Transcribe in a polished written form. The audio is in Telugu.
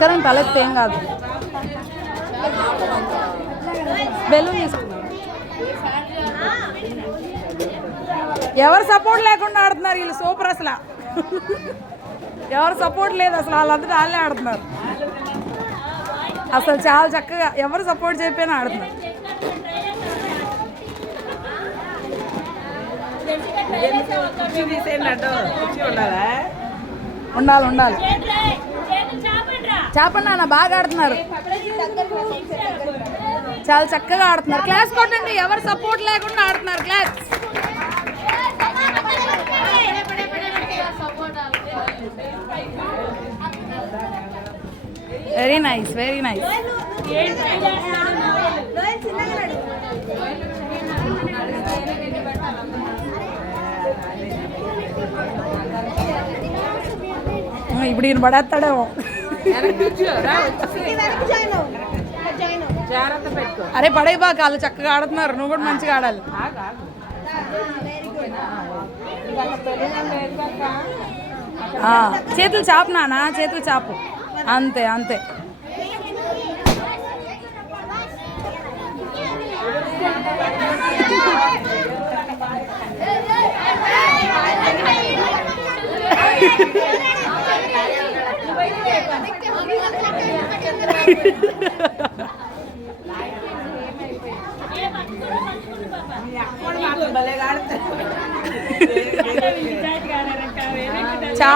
కరెంట్ తలెత్తే ఏం కాదు. బెలూన్ తీసుకున్నాను. ఎవరు సపోర్ట్ లేకుండా ఆడుతున్నారు వీళ్ళు. సూపర్ అసలు. ఎవరు సపోర్ట్ లేదు అసలు. వాళ్ళంతా వాళ్ళే ఆడుతున్నారు అసలు. చాలా చక్కగా ఎవరు సపోర్ట్ చెప్పినా ఆడుతున్నారు. ఉండాలి ఉండాలి. చేపండి నాన్న. బాగా ఆడుతున్నారు. చాలా చక్కగా ఆడుతున్నారు. క్లాస్ కొట్టండి. ఎవరు సపోర్ట్ లేకుండా ఆడుతున్నారు. Class. Very nice very nice. ఇప్పుడు ఈయన పడేస్తాడేమో. అరే పడే బాగా. వాళ్ళు చక్కగా ఆడుతున్నారు. నువ్వు కూడా మంచిగా ఆడాలి. చేతులు చాపు నాన్న. చేతులు చాపు. అంతే అంతే.